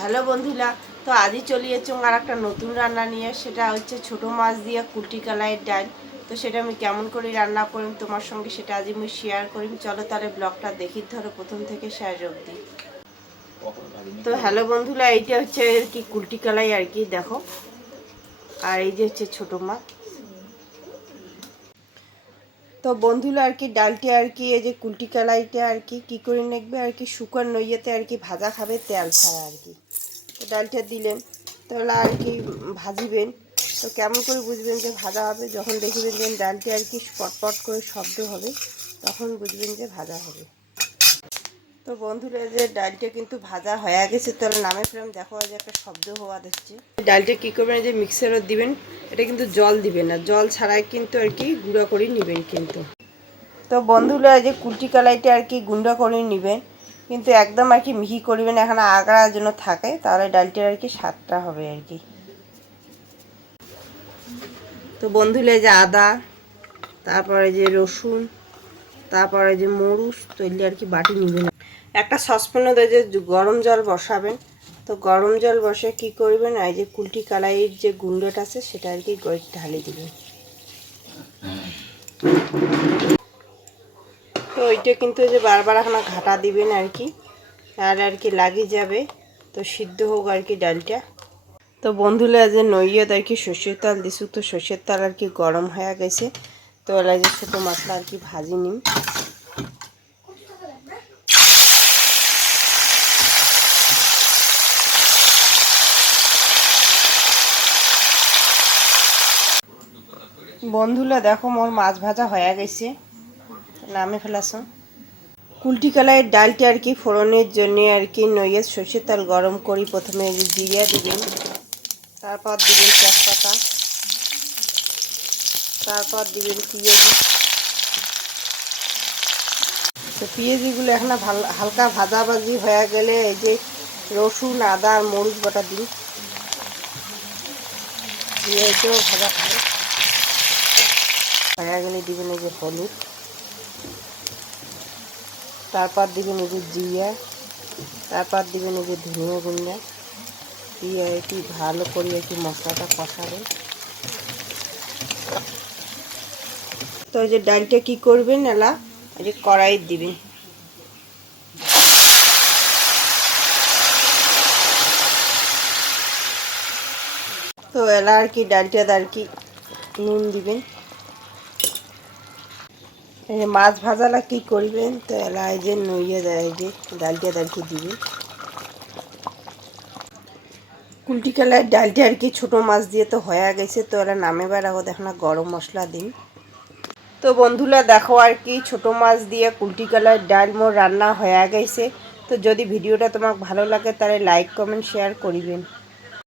Hello বন্ধুরা, তো আজই চলে যাচ্ছি আর একটা নতুন রান্না নিয়ে। সেটা হচ্ছে ছোট মাছ দিয়ে কুটি কালাইয়ের ডাল। তো সেটা আমি কেমন করে রান্না করিম তোমার সঙ্গে সেটা আজ আমি শেয়ার করিম চলো তাহলে ব্লগটা দেখি, ধরো প্রথম থেকে শেষ অবধি। তো হ্যালো বন্ধুরা, এইটা হচ্ছে আর কি কুলটি কালাই আর কি, দেখো। আর এই যে হচ্ছে ছোট মাছ। তো বন্ধুরা, আর কি ডালটি আর কি, এই যে কুলটি কালাইটা আর কি, কী করে নেকবে? আর কি শুকান নইয়েতে আর কি ভাজা খাবে, তেল ছাড়া আর কি। ডালটা দিলেন, তাহলে আর কি ভাজিবেন? তো কেমন করে বুঝবেন যে ভাজা হবে? যখন দেখবেন যে ডালটি আর কি পটপট করে শব্দ হবে, তখন বুঝবেন যে ভাজা হবে। তো বন্ধুরা যে ডালটা কিন্তু ভাজা হয়ে গেছে, তাহলে নামে ফেরাম, দেখো যে একটা শব্দ হওয়া দিচ্ছে ডালটা কী করবেন? যে মিক্সারও দিবেন, এটা কিন্তু জল দিবেন না। জল ছাড়াই কিন্তু আর কি গুঁড়া করে নেবেন কিন্তু। তো বন্ধুরা যে কুলটি কালাইটা আর কি গুঁড়া করে নেবেন। কিন্তু একদম আর কি মিহি করবেন এখানে আগার জন্য থাকে, তাহলে ডালটার আর কি স্বাদটা হবে আর কি। তো বন্ধুরা যে আদা, তারপরে যে রসুন, তারপরে যে মরুচ তৈরি আর কি বাটি নেবেন একটা সসপ্যানে যে গরম জল বসাবেন, তো গরম জল বসে কি করবেন, এই যে কুলটি কালাইয়ের যে গুঁড়োটা আছে, সেটা আর কি ঢালে দিবেন। ওইটা কিন্তু যে বারবার এখন ঘাটা দিবেন আর কি। আর আর কি লাগিয়ে যাবে। তো সিদ্ধ হোক আর কি ডালটা। তো বন্ধুরা যে নইয়ত আর কি সর্ষের তেল দিছু, তো সর্ষের তাল আর কি গরম হয়ে গেছে। তো এলা যে ছোটো মশলা আর কি ভাজি নিম। বন্ধুরা, দেখো মোর মাছ ভাজা হয়ে গেছে। নামে ফেলাছ কুলটি কালাইয়ের ডালটি আর কি ফোড়নের জন্য আর কি নইয়ের সর্ষের তেল গরম করি প্রথমে জিরিয়া দিবেন তারপর দিবেন তেজপাতা। তারপর দিবেন পিঁয়াজি। তো পিঁয়াজিগুলো এখন হালকা ভাজাভাজি হয়ে গেলে এই যে রসুন, আদা আর মরিচ বাটা দিই। দিয়ে এটাও ভাজা খাবে। হয়ে গেলে দিবেন এই যে হলুদ। তারপর দিবেন এই যে জিরা, তারপর দিবেন এই যে ধনিয়া গুঁড়া। দিয়ে একটু ভালো করে একটু মশলাটা কষাবেন তো এই যে ডালটা কি করবেন এলা এই যে কড়াই দিবেন তো এলা আর কি, ডালটা আর কি নুন দিবেন এই মাছ ভাজালা কি করবেন? তো এলা এই যে নইয়ে দেয় যে ডালটা আর কি দিবেন কুলটি কালার ডালটা আর কি ছোটো মাছ দিয়ে তো হয়ে গেছে, তো এরা নামে বেড়াবো দেখো না গরম মশলা দিন। তো বন্ধুরা, দেখো আর কি ছোটো মাছ দিয়ে কুলটি কালার ডাল মোর রান্না হয়ে গেছে। তো যদি ভিডিওটা তোমার ভালো লাগে তাহলে লাইক কমেন্ট শেয়ার করিবেন।